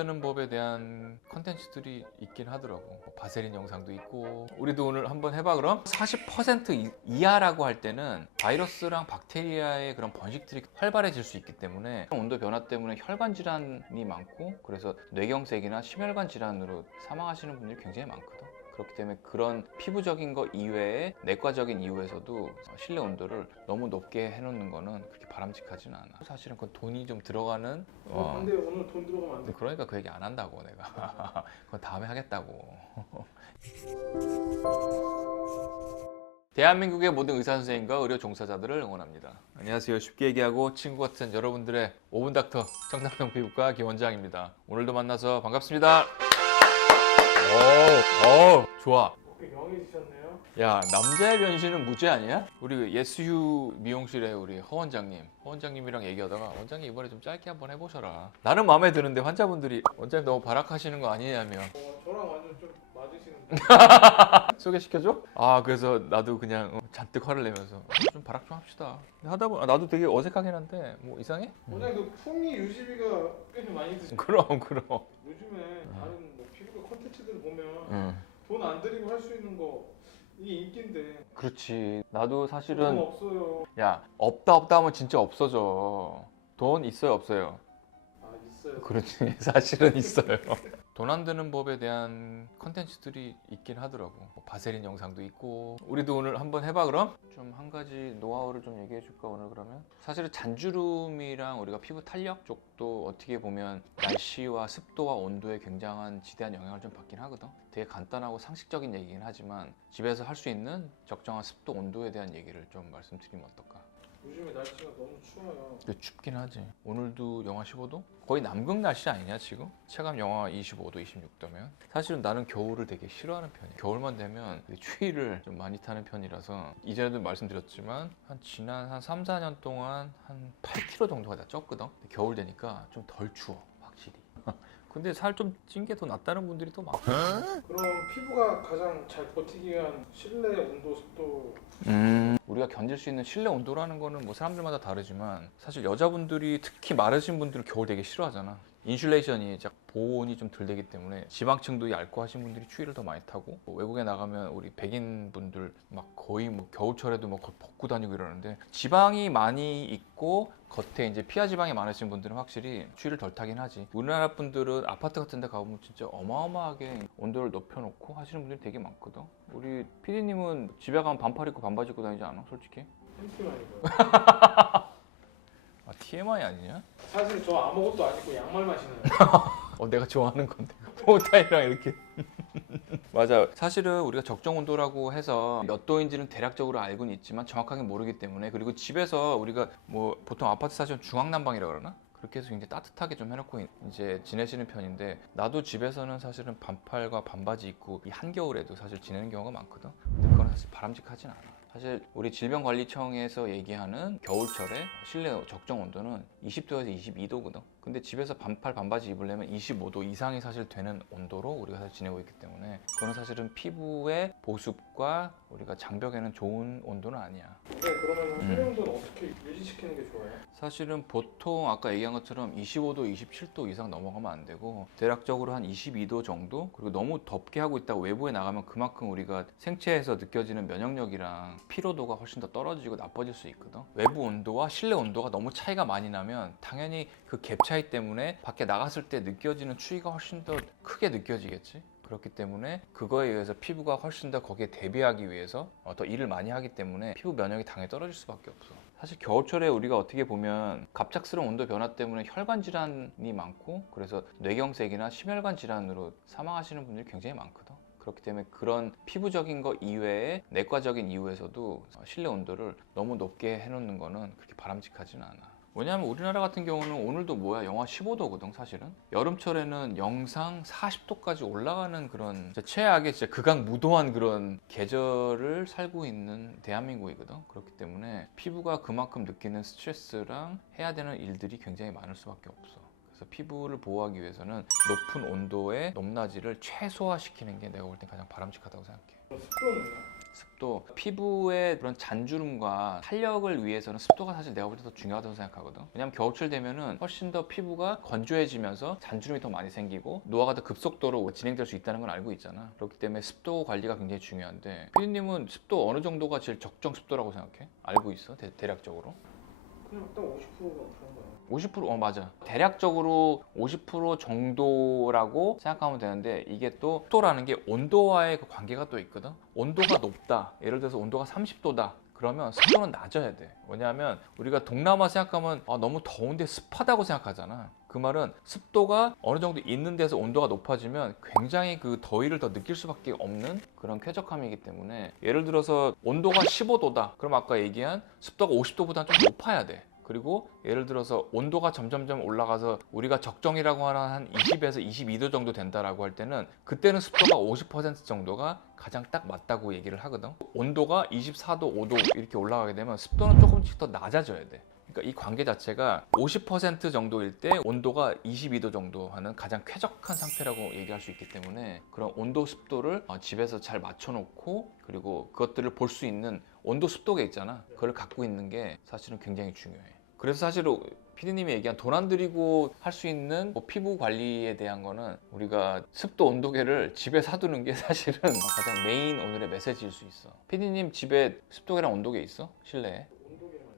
드는 법에 대한 컨텐츠들이 있긴 하더라고. 뭐 바세린 영상도 있고. 우리도 오늘 한번 해봐. 그럼 40% 이하라고 할 때는 바이러스랑 박테리아의 그런 번식들이 활발해질 수 있기 때문에 온도 변화 때문에 혈관 질환이 많고, 그래서 뇌경색이나 심혈관 질환으로 사망하시는 분들이 굉장히 많거든. 그렇기 때문에 그런 피부적인 거 이외에 내과적인 이유에서도 실내 온도를 너무 높게 해놓는 거는 그렇게 바람직하지는 않아. 사실은 그건 돈이 좀 들어가는. 근데 오늘 돈 들어가면 안 돼. 그러니까 그 얘기 안 한다고 내가. 그건 다음에 하겠다고. 대한민국의 모든 의사 선생님과 의료 종사자들을 응원합니다. 안녕하세요. 쉽게 얘기하고 친구 같은 여러분들의 5분 닥터 청담동 피부과 김원장입니다. 오늘도 만나서 반갑습니다. 좋아. 명해지셨네요. 야, 남자의 변신은 무죄 아니야? 우리 예스휴 미용실에 우리 허원장님이랑 얘기하다가, 원장님 이번에 좀 짧게 한번 해보셔라. 나는 마음에 드는데 환자분들이 원장님 너무 발악하시는 거 아니냐며. 저랑 완전 좀 맞으시는데. 소개시켜줘? 그래서 나도 그냥 잔뜩 화를 내면서 좀 발악 좀 합시다. 근데 하다 보면 나도 되게 어색하긴 한데 뭐 이상해? 원장님 그 풍미 유지비가 꽤 많이 드시죠? 그럼 요즘에 다른 뭐 피부과 콘텐츠들 보면 응. 돈 안 들이고 할 수 있는 거 이게 인기인데 그렇지. 나도 돈 사실은 없어요. 야, 없다 하면 진짜 없어져. 돈 있어요 없어요? 있어요. 그렇지. 사실은 있어요. 돈 안 드는 법에 대한 컨텐츠들이 있긴 하더라고. 뭐 바세린 영상도 있고. 우리도 오늘 한번 해봐. 그럼 좀 한 가지 노하우를 좀 얘기해 줄까 오늘. 그러면 사실은 잔주름이랑 우리가 피부 탄력 쪽도 어떻게 보면 날씨와 습도와 온도에 굉장한 지대한 영향을 좀 받긴 하거든. 되게 간단하고 상식적인 얘기긴 하지만 집에서 할 수 있는 적정한 습도 온도에 대한 얘기를 좀 말씀드리면 어떨까? 요즘에 날씨가 너무 추워요. 근데 춥긴 하지. 오늘도 영하 15도? 거의 남극 날씨 아니냐 지금? 체감 영하 25도, 26도면. 사실은 나는 겨울을 되게 싫어하는 편이야. 겨울만 되면 추위를 좀 많이 타는 편이라서 이전에도 말씀드렸지만 지난 한 3, 4년 동안 한 8kg 정도가 다 쪘거든. 근데 겨울 되니까 좀 덜 추워 확실히. 근데 살 좀 찐 게 더 낫다는 분들이 더 많고. 그럼 피부가 가장 잘 버티기 위한 실내 온도, 습도 우리가 견딜 수 있는 실내 온도라는 거는 뭐 사람들마다 다르지만, 사실 여자분들이 특히 마르신 분들은 겨울 되게 싫어하잖아. 인슐레이션이 보온이 좀 덜 되기 때문에 지방층도 얇고 하신 분들이 추위를 더 많이 타고, 뭐 외국에 나가면 우리 백인 분들 막 거의 뭐 겨울철에도 뭐 벗고 다니고 이러는데, 지방이 많이 있고 겉에 이제 피하 지방이 많으신 분들은 확실히 추위를 덜 타긴 하지. 우리나라 분들은 아파트 같은 데 가보면 진짜 어마어마하게 온도를 높여놓고 하시는 분들이 되게 많거든. 우리 PD님은 집에 가면 반팔 입고 반바지 입고 다니지 않아? 솔직히? 팬티만 입어요. TMI 아니냐? 사실 저 아무것도 안 입고 양말만 신어요. 내가 좋아하는 건데 포타이랑 이렇게. 맞아. 사실은 우리가 적정 온도라고 해서 몇 도인지는 대략적으로 알고는 있지만 정확하게 모르기 때문에, 그리고 집에서 우리가 뭐 보통 아파트 사시면 중앙난방이라 그러나? 그렇게 해서 굉장히 따뜻하게 좀 해놓고 이제 지내시는 편인데, 나도 집에서는 사실은 반팔과 반바지 입고 이 한겨울에도 사실 지내는 경우가 많거든. 근데 그건 사실 바람직하진 않아. 사실 우리 질병관리청에서 얘기하는 겨울철에 실내 적정 온도는 20도에서 22도거든. 근데 집에서 반팔 반바지 입으려면 25도 이상이 사실 되는 온도로 우리가 사실 지내고 있기 때문에, 그거는 사실은 피부의 보습과 우리가 장벽에는 좋은 온도는 아니야. 네, 그러면 실내 온도는 어떻게 유지시키는 게 좋아요? 사실은 보통 아까 얘기한 것처럼 25도, 27도 이상 넘어가면 안 되고, 대략적으로 한 22도 정도. 그리고 너무 덥게 하고 있다가 외부에 나가면 그만큼 우리가 생체에서 느껴지는 면역력이랑 피로도가 훨씬 더 떨어지고 나빠질 수 있거든. 외부 온도와 실내 온도가 너무 차이가 많이 나면 당연히 그 갭 차이 때문에 밖에 나갔을 때 느껴지는 추위가 훨씬 더 크게 느껴지겠지. 그렇기 때문에 그거에 의해서 피부가 훨씬 더 거기에 대비하기 위해서 더 일을 많이 하기 때문에 피부 면역이 당연히 떨어질 수밖에 없어. 사실 겨울철에 우리가 어떻게 보면 갑작스러운 온도 변화 때문에 혈관 질환이 많고, 그래서 뇌경색이나 심혈관 질환으로 사망하시는 분들이 굉장히 많거든. 그렇기 때문에 그런 피부적인 거 이외에 내과적인 이유에서도 실내 온도를 너무 높게 해놓는 거는 그렇게 바람직하지는 않아. 왜냐하면 우리나라 같은 경우는 오늘도 영하 15도거든 사실은. 여름철에는 영상 40도까지 올라가는 그런 진짜 최악의 진짜 극악무도한 그런 계절을 살고 있는 대한민국이거든. 그렇기 때문에 피부가 그만큼 느끼는 스트레스랑 해야 되는 일들이 굉장히 많을 수밖에 없어. 그래서 피부를 보호하기 위해서는 높은 온도의 높낮이를 최소화시키는 게 내가 볼 때 가장 바람직하다고 생각해. 습도는요? 습도. 피부의 그런 잔주름과 탄력을 위해서는 습도가 사실 내가 볼 때 더 중요하다고 생각하거든. 왜냐면 겨울철 되면은 훨씬 더 피부가 건조해지면서 잔주름이 더 많이 생기고 노화가 더 급속도로 진행될 수 있다는 건 알고 있잖아. 그렇기 때문에 습도 관리가 굉장히 중요한데, 피디님은 습도 어느 정도가 제일 적정 습도라고 생각해? 알고 있어? 대략적으로? 그냥 딱 50%가 좋은 거야. 50%? 맞아. 대략적으로 50% 정도라고 생각하면 되는데, 이게 또 습도라는 게 온도와의 그 관계가 또 있거든. 온도가 높다, 예를 들어서 온도가 30도다 그러면 습도는 낮아야 돼. 왜냐하면 우리가 동남아 생각하면 너무 더운데 습하다고 생각하잖아. 그 말은 습도가 어느 정도 있는 데서 온도가 높아지면 굉장히 그 더위를 더 느낄 수밖에 없는 그런 쾌적함이기 때문에, 예를 들어서 온도가 15도다 그럼 아까 얘기한 습도가 50도보다 좀 높아야 돼. 그리고 예를 들어서 온도가 점점점 올라가서 우리가 적정이라고 하는 한 20에서 22도 정도 된다라고 할 때는, 그때는 습도가 50% 정도가 가장 딱 맞다고 얘기를 하거든. 온도가 24도, 5도 이렇게 올라가게 되면 습도는 조금씩 더 낮아져야 돼. 그러니까 이 관계 자체가 50% 정도일 때 온도가 22도 정도 하는 가장 쾌적한 상태라고 얘기할 수 있기 때문에, 그런 온도 습도를 집에서 잘 맞춰놓고, 그리고 그것들을 볼 수 있는 온도 습도계 있잖아. 그걸 갖고 있는 게 사실은 굉장히 중요해. 그래서 사실 피디님이 얘기한 돈 안 들이고 할 수 있는 피부 관리에 대한 거는, 우리가 습도 온도계를 집에 사두는 게 사실은 가장 메인 오늘의 메시지일 수 있어. 피디님 집에 습도계랑 온도계 있어? 실내에?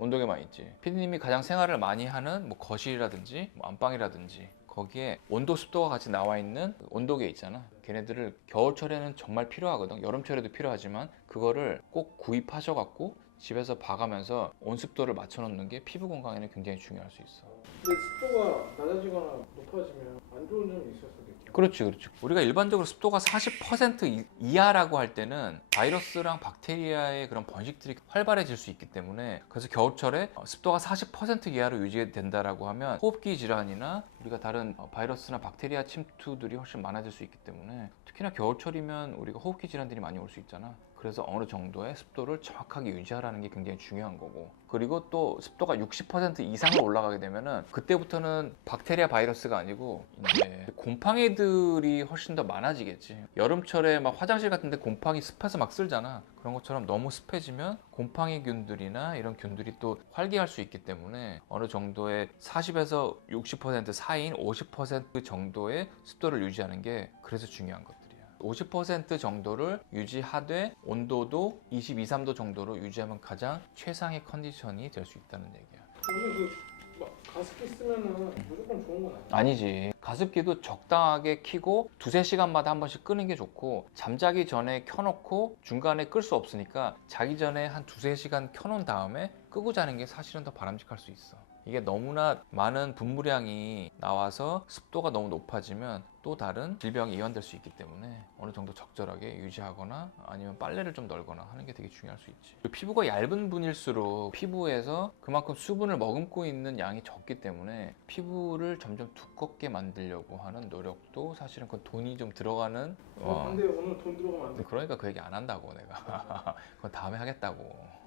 온도계만 있지. 피디님이 가장 생활을 많이 하는 거실이라든지 안방이라든지 거기에 온도 습도가 같이 나와 있는 온도계 있잖아. 걔네들을 겨울철에는 정말 필요하거든. 여름철에도 필요하지만 그거를 꼭 구입하셔갖고 집에서 봐가면서 온습도를 맞춰놓는 게 피부 건강에는 굉장히 중요할 수 있어. 근데 습도가 낮아지거나 높아지면 안 좋은 점이 있을 수도 있겠네. 그렇지. 우리가 일반적으로 습도가 40% 이하라고 할 때는 바이러스랑 박테리아의 그런 번식들이 활발해질 수 있기 때문에, 그래서 겨울철에 습도가 40% 이하로 유지된다라고 하면 호흡기 질환이나 우리가 다른 바이러스나 박테리아 침투들이 훨씬 많아질 수 있기 때문에, 특히나 겨울철이면 우리가 호흡기 질환들이 많이 올 수 있잖아. 그래서 어느 정도의 습도를 정확하게 유지하라는 게 굉장히 중요한 거고, 그리고 또 습도가 60% 이상으로 올라가게 되면은 그때부터는 박테리아 바이러스가 아니고 이제 곰팡이들이 훨씬 더 많아지겠지. 여름철에 막 화장실 같은 데 곰팡이 습해서 막 쓸잖아. 그런 것처럼 너무 습해지면 곰팡이균들이나 이런 균들이 또 활개할 수 있기 때문에, 어느 정도의 40에서 60% 사이인 50% 정도의 습도를 유지하는 게 그래서 중요한 것들이야. 50% 정도를 유지하되 온도도 22, 3도 정도로 유지하면 가장 최상의 컨디션이 될 수 있다는 얘기야. 요즘 막 가습기 쓰면은 무조건 좋은 건 아니야? 아니지. 가습기도 적당하게 켜고 두세 시간마다 한 번씩 끄는 게 좋고, 잠자기 전에 켜놓고 중간에 끌 수 없으니까 자기 전에 한 두세 시간 켜놓은 다음에 끄고 자는 게 사실은 더 바람직할 수 있어. 이게 너무나 많은 분무량이 나와서 습도가 너무 높아지면 또 다른 질병이 이완될 수 있기 때문에 어느 정도 적절하게 유지하거나 아니면 빨래를 좀 널거나 하는 게 되게 중요할 수 있지. 피부가 얇은 분일수록 피부에서 그만큼 수분을 머금고 있는 양이 적기 때문에 피부를 점점 두껍게 만들려고 하는 노력도 사실은 그건 돈이 좀 들어가는. 근데 오늘 돈 들어가면 안 돼. 그러니까 그 얘기 안 한다고 내가. 그건 다음에 하겠다고.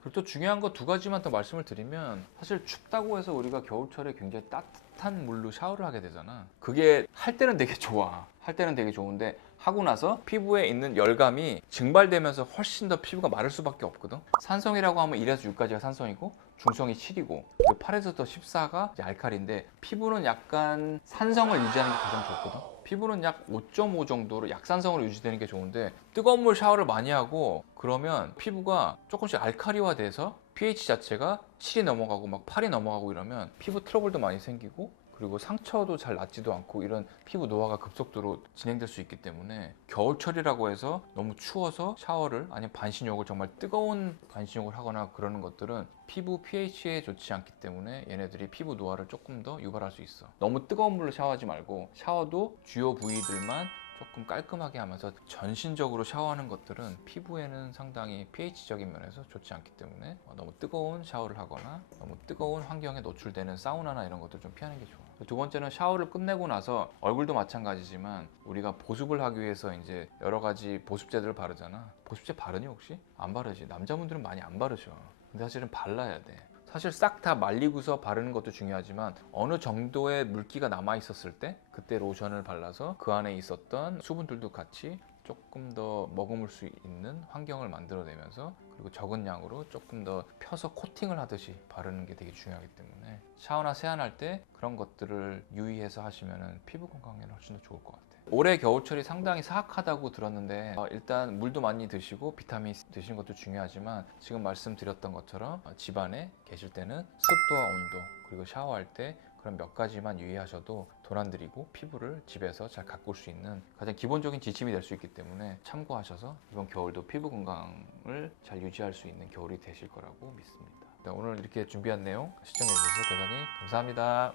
그리고 또 중요한 거 두 가지만 더 말씀을 드리면, 사실 춥다고 해서 우리가 겨울철에 굉장히 따뜻한 물로 샤워를 하게 되잖아. 그게 할 때는 되게 좋아. 할 때는 되게 좋은데 하고 나서 피부에 있는 열감이 증발되면서 훨씬 더 피부가 마를 수밖에 없거든. 산성이라고 하면 1에서 6까지가 산성이고, 중성이 7이고, 8에서 더 14가 이제 알칼리인데, 피부는 약간 산성을 유지하는 게 가장 좋거든. 피부는 약 5.5 정도로 약산성으로 유지되는 게 좋은데, 뜨거운 물 샤워를 많이 하고 그러면 피부가 조금씩 알칼리화돼서 pH 자체가 7이 넘어가고 막 8이 넘어가고 이러면 피부 트러블도 많이 생기고, 그리고 상처도 잘 낫지도 않고 이런 피부 노화가 급속도로 진행될 수 있기 때문에, 겨울철이라고 해서 너무 추워서 샤워를, 아니면 반신욕을, 정말 뜨거운 반신욕을 하거나 그러는 것들은 피부 pH에 좋지 않기 때문에 얘네들이 피부 노화를 조금 더 유발할 수 있어. 너무 뜨거운 물로 샤워하지 말고, 샤워도 주요 부위들만 조금 깔끔하게 하면서 전신적으로 샤워하는 것들은 피부에는 상당히 pH적인 면에서 좋지 않기 때문에 너무 뜨거운 샤워를 하거나 너무 뜨거운 환경에 노출되는 사우나나 이런 것들 좀 피하는 게 좋아. 두 번째는 샤워를 끝내고 나서, 얼굴도 마찬가지지만 우리가 보습을 하기 위해서 이제 여러 가지 보습제들을 바르잖아. 보습제 바르니 혹시? 안 바르지. 남자분들은 많이 안 바르죠. 근데 사실은 발라야 돼. 사실 싹 다 말리고서 바르는 것도 중요하지만, 어느 정도의 물기가 남아 있었을 때 그때 로션을 발라서 그 안에 있었던 수분들도 같이 조금 더 머금을 수 있는 환경을 만들어내면서 그리고 적은 양으로 조금 더 펴서 코팅을 하듯이 바르는 게 되게 중요하기 때문에 샤워나 세안할 때 그런 것들을 유의해서 하시면 피부 건강에는 훨씬 더 좋을 것 같아요. 올해 겨울철이 상당히 사악하다고 들었는데 일단 물도 많이 드시고 비타민 드시는 것도 중요하지만 지금 말씀드렸던 것처럼 집안에 계실 때는 습도와 온도 그리고 샤워할 때 그런 몇 가지만 유의하셔도 돈 안 들이고 피부를 집에서 잘 가꿀 수 있는 가장 기본적인 지침이 될 수 있기 때문에 참고하셔서 이번 겨울도 피부 건강을 잘 유지할 수 있는 겨울이 되실 거라고 믿습니다. 네, 오늘 이렇게 준비한 내용 시청해 주셔서 대단히 감사합니다.